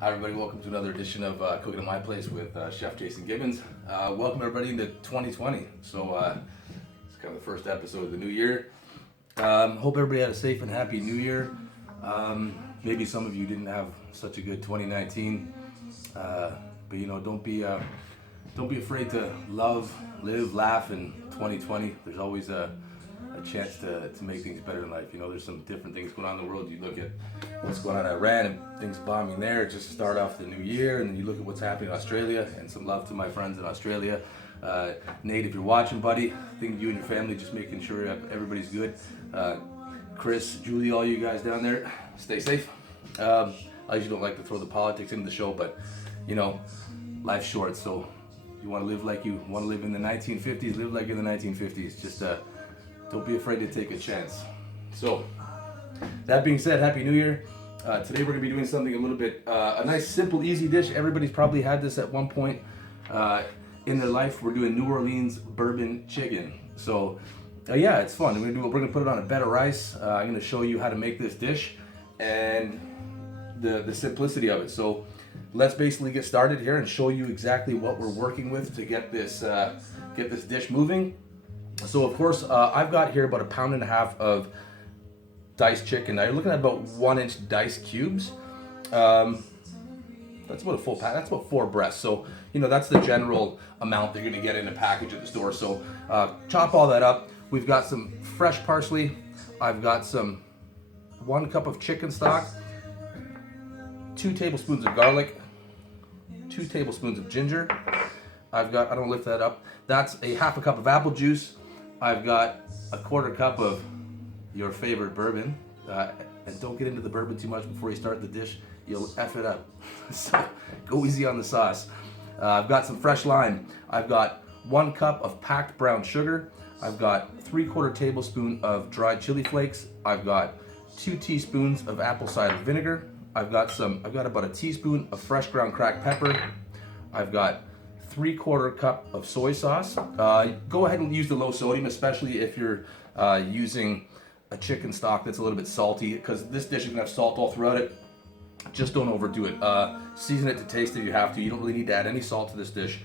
Hi everybody, welcome to another edition of Cooking at My Place with Chef Jason Gibbons. Welcome everybody into 2020. So it's kind of the first episode of the new year. Hope everybody had a safe and happy new year. Maybe some of you didn't have such a good 2019, but you know, don't be afraid to love, live, laugh in 2020. There's always a chance to make things better in life. You know, there's some different things going on in the world. You look at what's going on in Iran and things bombing there just to start off the new year, and then you look at what's happening in Australia, and some love to my friends in Australia. Nate, if you're watching, buddy, I think you and your family, just making sure everybody's good. Chris, Julie, all you guys down there, stay safe. I usually don't like to throw the politics into the show, but you know, life's short, so you want to live like you want to live in the 1950s, live like in the 1950s. Just don't be afraid to take a chance. So, that being said, Happy New Year. Today we're going to be doing something a little bit, a nice, simple, easy dish. Everybody's probably had this at one point in their life. We're doing New Orleans bourbon chicken. So, yeah, it's fun. We're going to put it on a bed of rice. I'm going to show you how to make this dish and the simplicity of it. So, let's basically get started here and show you exactly what we're working with to get this dish moving. So of course, I've got here about 1.5 pounds of diced chicken. Now you're looking at about 1-inch diced cubes. That's about a full pack. That's about 4 breasts. So you know that's the general amount that you're going to get in a package at the store. So chop all that up. We've got some fresh parsley. I've got some 1 cup of chicken stock, 2 tablespoons of garlic, 2 tablespoons of ginger. I've got, I don't lift that up. That's a 1/2 cup of apple juice. I've got a 1/4 cup of your favorite bourbon. And don't get into the bourbon too much before you start the dish. You'll F it up. So go easy on the sauce. I've got some fresh lime. I've got 1 cup of packed brown sugar. I've got 3/4 tablespoon of dried chili flakes. I've got 2 teaspoons of apple cider vinegar. I've got about a teaspoon of fresh ground cracked pepper. I've got 3/4 cup of soy sauce. Go ahead and use the low sodium, especially if you're using a chicken stock that's a little bit salty, because this dish is gonna have salt all throughout it. Just don't overdo it. Season it to taste if you have to. You don't really need to add any salt to this dish.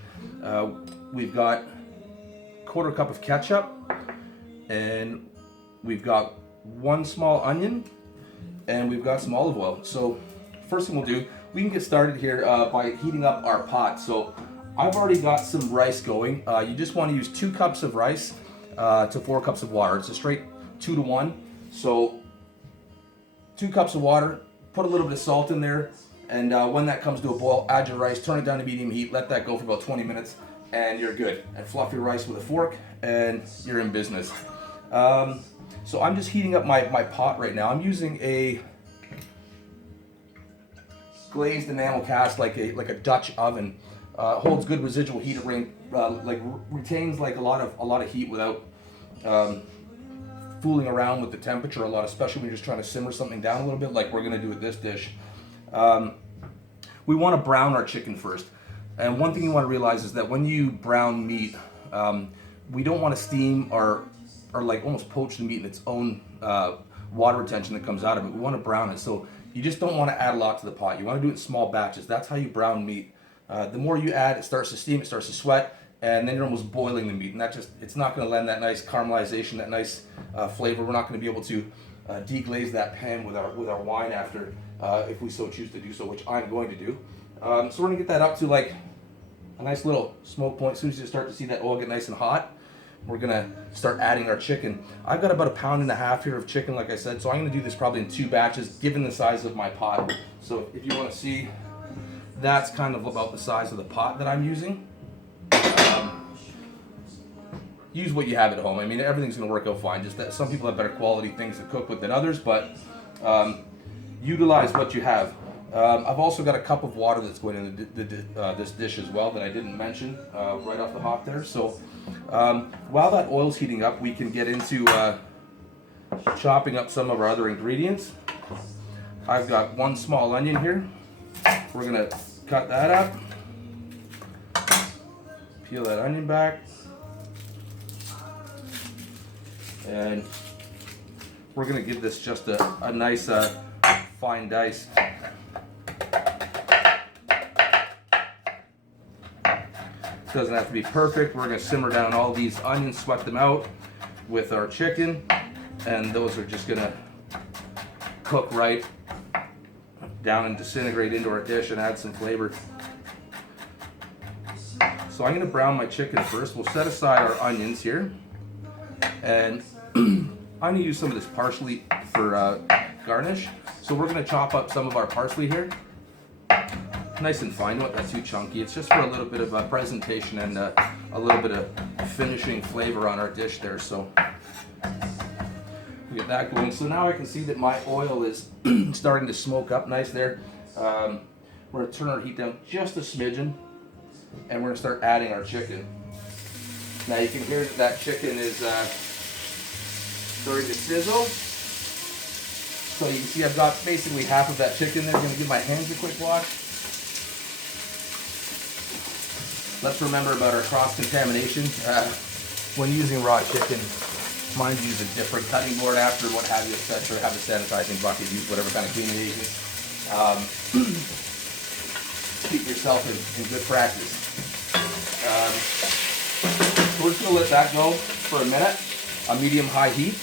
We've got 1/4 cup of ketchup, and we've got 1 small onion, and we've got some olive oil. So first thing we'll do, we can get started here by heating up our pot. So I've already got some rice going. You just want to use 2 cups of rice to 4 cups of water. It's a straight 2 to 1. So 2 cups of water, put a little bit of salt in there, and when that comes to a boil, add your rice, turn it down to medium heat, let that go for about 20 minutes, and you're good. And fluff your rice with a fork, and you're in business. So I'm just heating up my pot right now. I'm using a glazed enamel cast, like a Dutch oven. Holds good residual heat. It retains like a lot of heat without fooling around with the temperature a lot, especially when you're just trying to simmer something down a little bit, like we're gonna do with this dish. We want to brown our chicken first, and one thing you want to realize is that when you brown meat, we don't want to steam or like almost poach the meat in its own water retention that comes out of it. We want to brown it, so you just don't want to add a lot to the pot. You want to do it in small batches. That's how you brown meat. The more you add, it starts to steam, it starts to sweat, and then you're almost boiling the meat, and it's not going to lend that nice caramelization, that nice flavor. We're not going to be able to deglaze that pan with our wine after, if we so choose to do so, which I'm going to do. So we're going to get that up to like a nice little smoke point. As soon as you start to see that oil get nice and hot, we're going to start adding our chicken. I've got about 1.5 pounds here of chicken, like I said, so I'm going to do this probably in 2 batches, given the size of my pot. So if you want to see, that's kind of about the size of the pot that I'm using. Use what you have at home. I mean, everything's going to work out fine. Just that some people have better quality things to cook with than others, but utilize what you have. I've also got a cup of water that's going in this dish as well that I didn't mention right off the hop there. So while that oil's heating up, we can get into chopping up some of our other ingredients. I've got 1 small onion here. We're gonna cut that up, peel that onion back, and we're gonna give this just a nice fine dice. Doesn't have to be perfect. We're gonna simmer down all these onions, sweat them out with our chicken, and those are just gonna cook right down and disintegrate into our dish and add some flavor. So I'm gonna brown my chicken first. We'll set aside our onions here, and I'm gonna use some of this parsley for garnish. So we're gonna chop up some of our parsley here, nice and fine. Not that too chunky. It's just for a little bit of a presentation and a little bit of finishing flavor on our dish there. So we get that going. So now I can see that my oil is starting to smoke up nice there. We're gonna turn our heat down just a smidgen, and we're gonna start adding our chicken. Now you can hear that that chicken is starting to sizzle. So you can see I've got basically half of that chicken there. I'm gonna give my hands a quick wash. Let's remember about our cross-contamination. When using raw chicken, mind you, use a different cutting board after, what have you, etc. Have a sanitizing bucket, use whatever kind of cleaning agent. Keep yourself in good practice. So we're just going to let that go for a minute, a medium-high heat,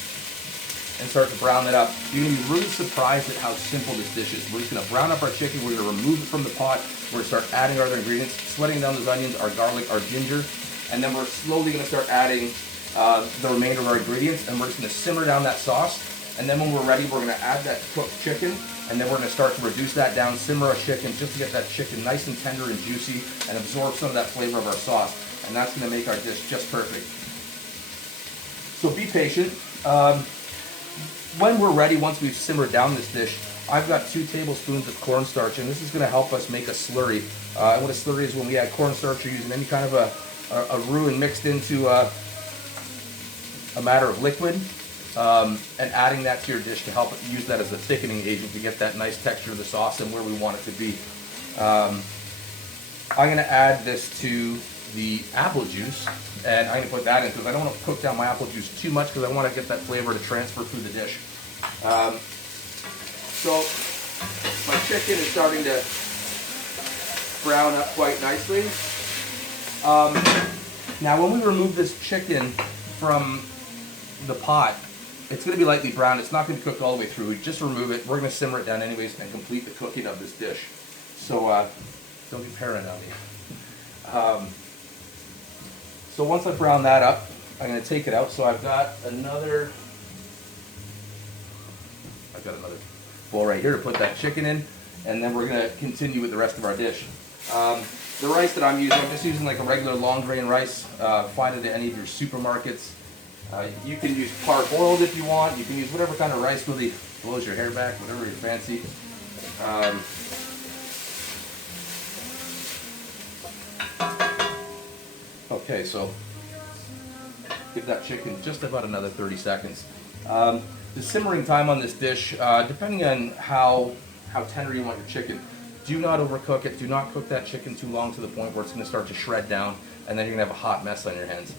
and start to brown it up. You're going to be really surprised at how simple this dish is. We're just going to brown up our chicken. We're going to remove it from the pot. We're going to start adding our other ingredients, sweating down those onions, our garlic, our ginger, and then we're slowly going to start adding the remainder of our ingredients, and we're just going to simmer down that sauce. And then when we're ready, we're going to add that cooked chicken, and then we're going to start to reduce that down, simmer our chicken just to get that chicken nice and tender and juicy and absorb some of that flavor of our sauce. And that's going to make our dish just perfect. So be patient. When we're ready, once we've simmered down this dish, I've got 2 tablespoons of cornstarch, and this is going to help us make a slurry. And what a slurry is when we add cornstarch or using any kind of a roux and mixed into a matter of liquid, and adding that to your dish to help use that as a thickening agent to get that nice texture of the sauce and where we want it to be. I'm going to add this to the apple juice, and I'm going to put that in because I don't want to cook down my apple juice too much because I want to get that flavor to transfer through the dish. So my chicken is starting to brown up quite nicely. Now when we remove this chicken from the pot, it's going to be lightly browned. It's not going to be cooked all the way through. We just remove it. We're going to simmer it down anyways and complete the cooking of this dish. So don't be paranoid on me. So once I brown that up, I'm going to take it out. So I've got another bowl right here to put that chicken in, and then we're going to continue with the rest of our dish. The rice that I'm just using like a regular long grain rice. Find it at any of your supermarkets. You can use parboiled if you want. You can use whatever kind of rice really blows your hair back, whatever you fancy. Okay, so give that chicken just about another 30 seconds. The simmering time on this dish, depending on how tender you want your chicken, do not overcook it. Do not cook that chicken too long to the point where it's going to start to shred down, and then you're going to have a hot mess on your hands.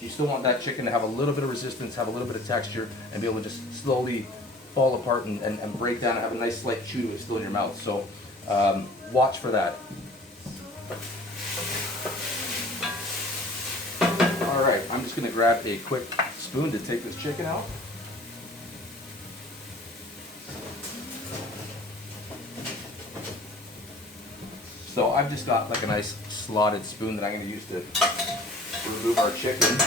You still want that chicken to have a little bit of resistance, have a little bit of texture, and be able to just slowly fall apart and break down and have a nice slight chew to it still in your mouth. So watch for that. All right, I'm just going to grab a quick spoon to take this chicken out. So I've just got like a nice slotted spoon that I'm going to use to remove our chicken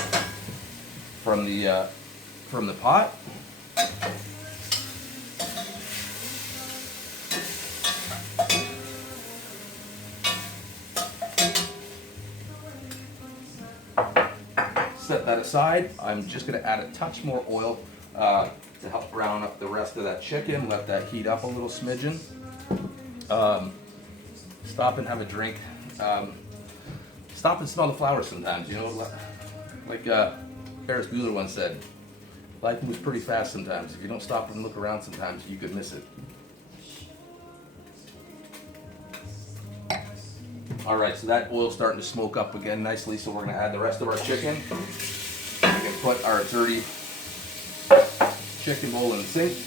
from the pot. Set that aside. I'm just going to add a touch more oil to help brown up the rest of that chicken. Let that heat up a little smidgen. Stop and have a drink. Stop and smell the flowers sometimes, you know, like Ferris Bueller once said, life moves pretty fast sometimes. If you don't stop and look around sometimes, you could miss it. All right, so that oil's starting to smoke up again nicely, so we're gonna add the rest of our chicken. We can put our dirty chicken bowl in the sink.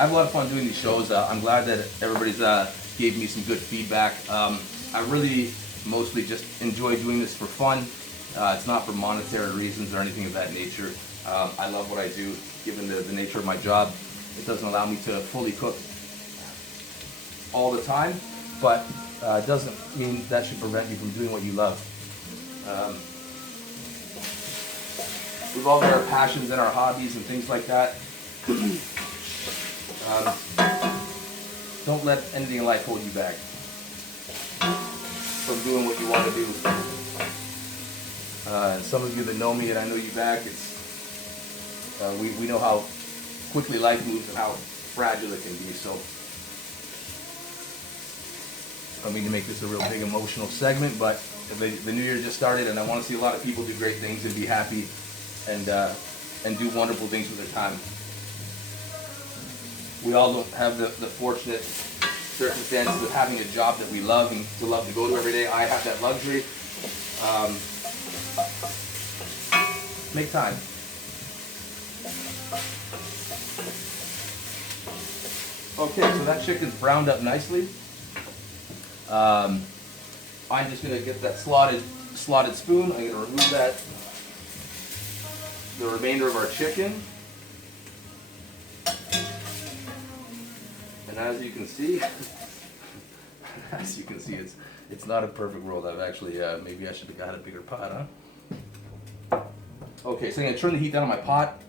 I have a lot of fun doing these shows. I'm glad that everybody's gave me some good feedback. I really mostly just enjoy doing this for fun. It's not for monetary reasons or anything of that nature. I love what I do, given the nature of my job. It doesn't allow me to fully cook all the time, but it doesn't mean that should prevent you from doing what you love. We've all got our passions and our hobbies and things like that. Don't let anything in life hold you back from doing what you want to do. And some of you that know me and I know you back, it's we know how quickly life moves and how fragile it can be. So I don't mean to make this a real big emotional segment, but the new year just started, and I want to see a lot of people do great things and be happy and do wonderful things with their time. We all don't have the fortunate circumstances of having a job that we love and to love to go to every day. I have that luxury. Make time. Okay, so that chicken's browned up nicely. I'm just going to get that slotted spoon. I'm going to remove the remainder of our chicken. And as you can see, it's not a perfect world. I've actually, maybe I should have got a bigger pot, huh? Okay, so I'm going to turn the heat down on my pot,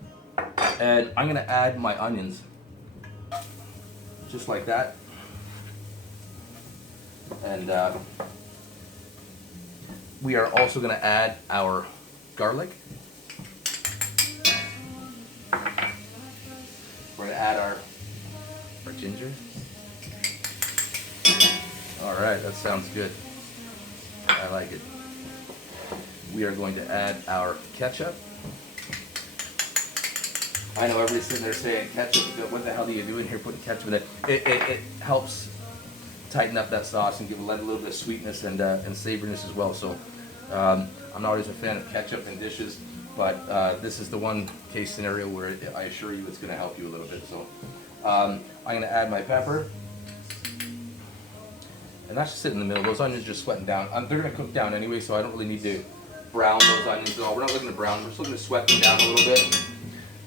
and I'm going to add my onions, just like that. And we are also going to add our garlic. We're going to add our ginger. All right, that sounds good. I like it. We are going to add our ketchup. I know everybody's sitting there saying, ketchup, what the hell are you doing here putting ketchup in it? It helps tighten up that sauce and give a little bit of sweetness and savoriness as well. So I'm not always a fan of ketchup in dishes, but this is the one case scenario where I assure you it's going to help you a little bit. So I'm going to add my pepper. And that's just sitting in the middle. Those onions are just sweating down. They're going to cook down anyway, so I don't really need to brown those onions at all. We're not looking to brown. We're just looking to sweat them down a little bit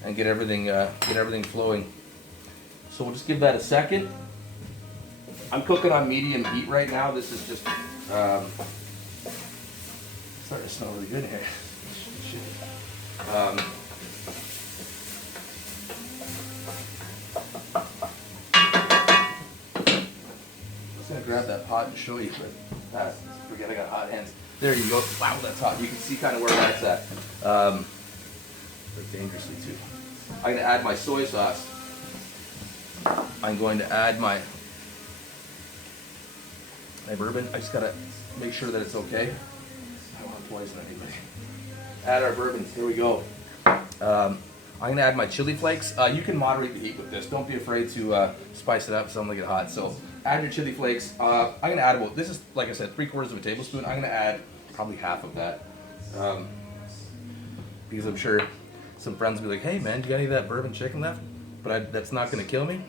and get everything flowing. So we'll just give that a second. I'm cooking on medium heat right now. This is just starting to smell really good in here. Grab that pot and show you, but forget I got hot hands. There you go. Wow, that's hot. You can see kind of where that's at. But dangerously too. I'm going to add my soy sauce. I'm going to add my bourbon. I just got to make sure that it's okay. I don't want to poison anybody. Add our bourbon. Here we go. I'm going to add my chili flakes. You can moderate the heat with this. Don't be afraid to spice it up so I'm going to get hot. So add your chili flakes. I'm going to add about, this is, like I said, 3/4 of a tablespoon. I'm going to add probably half of that. Because I'm sure some friends will be like, hey man, do you got any of that bourbon chicken left? But that's not going to kill me.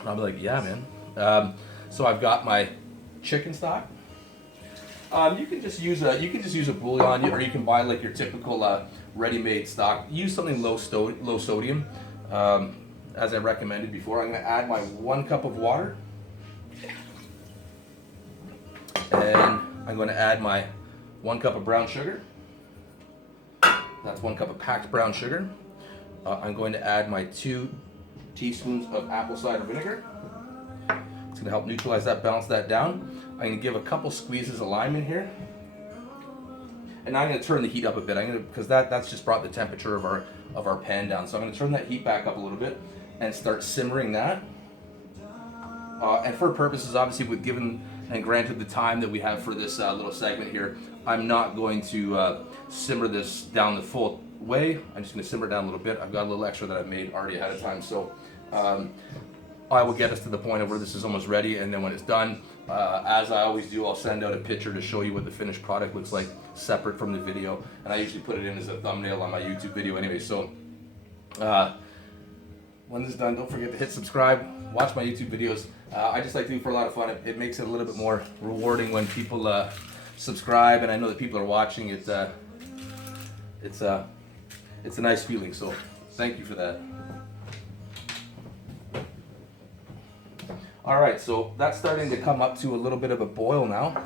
And I'll be like, yeah man. So I've got my chicken stock. You can just use a bouillon, or you can buy like your typical ready-made stock. Use something low sodium, as I recommended before. I'm going to add my 1 cup of water, and I'm going to add my 1 cup of brown sugar. That's 1 cup of packed brown sugar. I'm going to add my 2 teaspoons of apple cider vinegar. It's going to help neutralize that, balance that down. I'm going to give a couple squeezes of lime in here. And now I'm going to turn the heat up a bit. Because that's just brought the temperature of our pan down. So I'm going to turn that heat back up a little bit and start simmering that. And for purposes, obviously, with given and granted the time that we have for this little segment here, I'm not going to simmer this down the full way. I'm just going to simmer it down a little bit. I've got a little extra that I've made already ahead of time. So I will get us to the point of where this is almost ready, and then when it's done, as I always do, I'll send out a picture to show you what the finished product looks like separate from the video, and I usually put it in as a thumbnail on my YouTube video anyway. So when this is done, don't forget to hit subscribe, watch my YouTube videos. I just like to do it for a lot of fun. It makes it a little bit more rewarding when people subscribe, and I know that people are watching. It's a nice feeling, so thank you for that. All right, so that's starting to come up to a little bit of a boil now.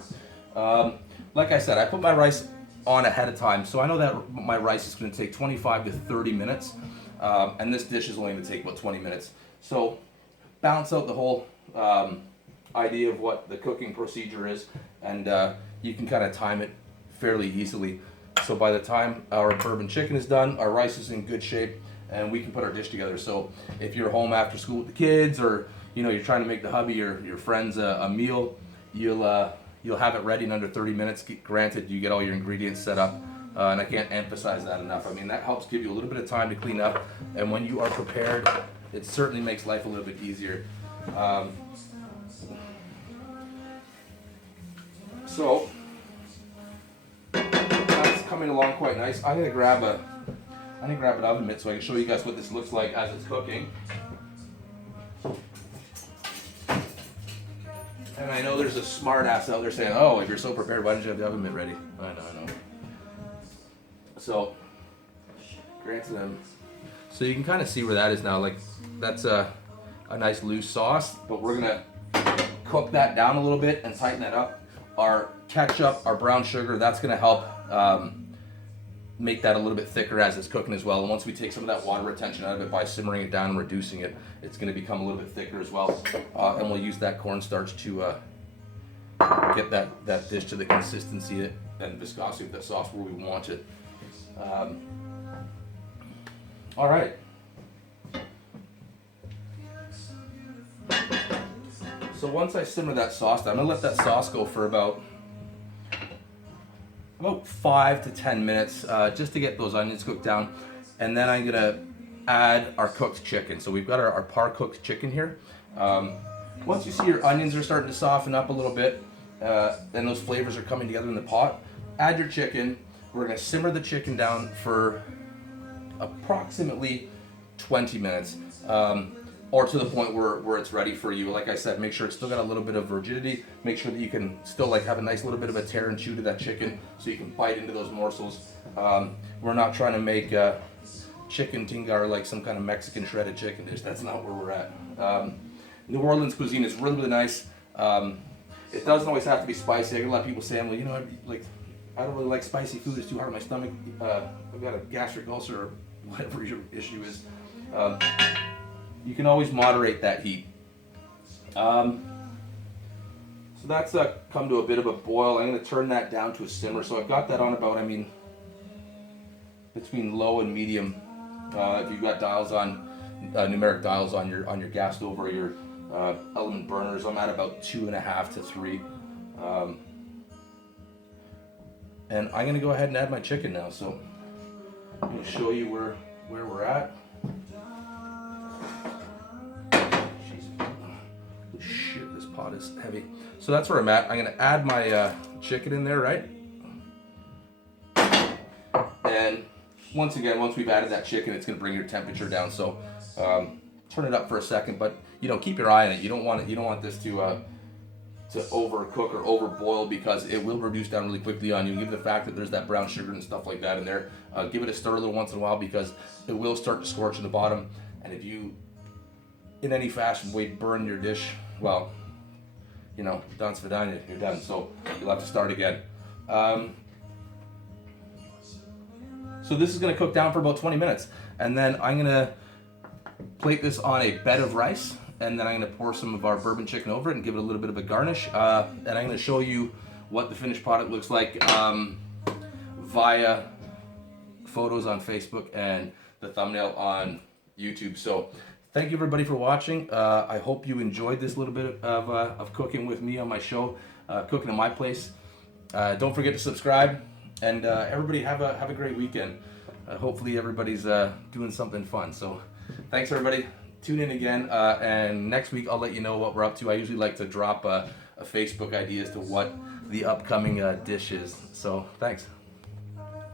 Like I said, I put my rice on ahead of time, so I know that my rice is going to take 25 to 30 minutes, and this dish is only going to take about 20 minutes. So balance out the whole idea of what the cooking procedure is, and you can kind of time it fairly easily. So by the time our bourbon chicken is done, our rice is in good shape, and we can put our dish together. So if you're home after school with the kids, or you're trying to make the hubby or your friends a meal, you'll have it ready in under 30 minutes. Granted, you get all your ingredients set up, and I can't emphasize that enough. I mean, that helps give you a little bit of time to clean up, and when you are prepared, it certainly makes life a little bit easier. So that's coming along quite nice. I'm gonna grab an oven mitt so I can show you guys what this looks like as it's cooking. And I know there's a smart ass out there saying, "Oh, if you're so prepared, why didn't you have the oven mitt ready?" I know. So, granted them. So you can kind of see where that is now. Like, that's a nice loose sauce, but we're gonna cook that down a little bit and tighten that up. Our ketchup, our brown sugar, that's gonna help make that a little bit thicker as it's cooking as well. And once we take some of that water retention out of it by simmering it down and reducing it, it's going to become a little bit thicker as well. And we'll use that cornstarch to get that dish to the consistency and viscosity of that sauce where we want it. All right. So once I simmer that sauce down, I'm going to let that sauce go for about 5 to 10 minutes just to get those onions cooked down, and then I'm gonna add our cooked chicken. So we've got our par cooked chicken here. Once you see your onions are starting to soften up a little bit and those flavors are coming together in the pot, add your chicken. We're gonna simmer the chicken down for approximately 20 minutes. Or to the point where it's ready for you. Like I said, make sure it's still got a little bit of rigidity. Make sure that you can still have a nice little bit of a tear and chew to that chicken, so you can bite into those morsels. We're not trying to make chicken tingar like some kind of Mexican shredded chicken dish. That's not where we're at. New Orleans cuisine is really, really nice. It doesn't always have to be spicy. I get a lot of people saying, well, I don't really like spicy food. It's too hard on my stomach. I've got a gastric ulcer or whatever your issue is. You can always moderate that heat. So that's come to a bit of a boil. I'm going to turn that down to a simmer. So I've got that on about, between low and medium. If you've got dials on, numeric dials on your gas stove or your element burners, I'm at about 2.5 to 3. And I'm going to go ahead and add my chicken now. So I'm going to show you where we're at. Shit, this pot is heavy. So that's where I'm at. I'm gonna add my chicken in there, right? And once we've added that chicken, it's gonna bring your temperature down. So turn it up for a second, but keep your eye on it. You don't want this to overcook or overboil, because it will reduce down really quickly on you. Given the fact that there's that brown sugar and stuff like that in there, give it a stir a little once in a while, because it will start to scorch in the bottom. And if you, in any fashion way, burn your dish, well, done svidanya, you're done. So you'll have to start again. So this is going to cook down for about 20 minutes, and then I'm going to plate this on a bed of rice, and then I'm going to pour some of our bourbon chicken over it and give it a little bit of a garnish. And I'm going to show you what the finished product looks like via photos on Facebook and the thumbnail on YouTube. So thank you everybody for watching. I hope you enjoyed this little bit of cooking with me on my show, Cooking in My Place. Don't forget to subscribe, and everybody have a great weekend. Hopefully everybody's doing something fun. So thanks everybody. Tune in again, and next week I'll let you know what we're up to. I usually like to drop a Facebook idea as to what the upcoming dish is. So thanks.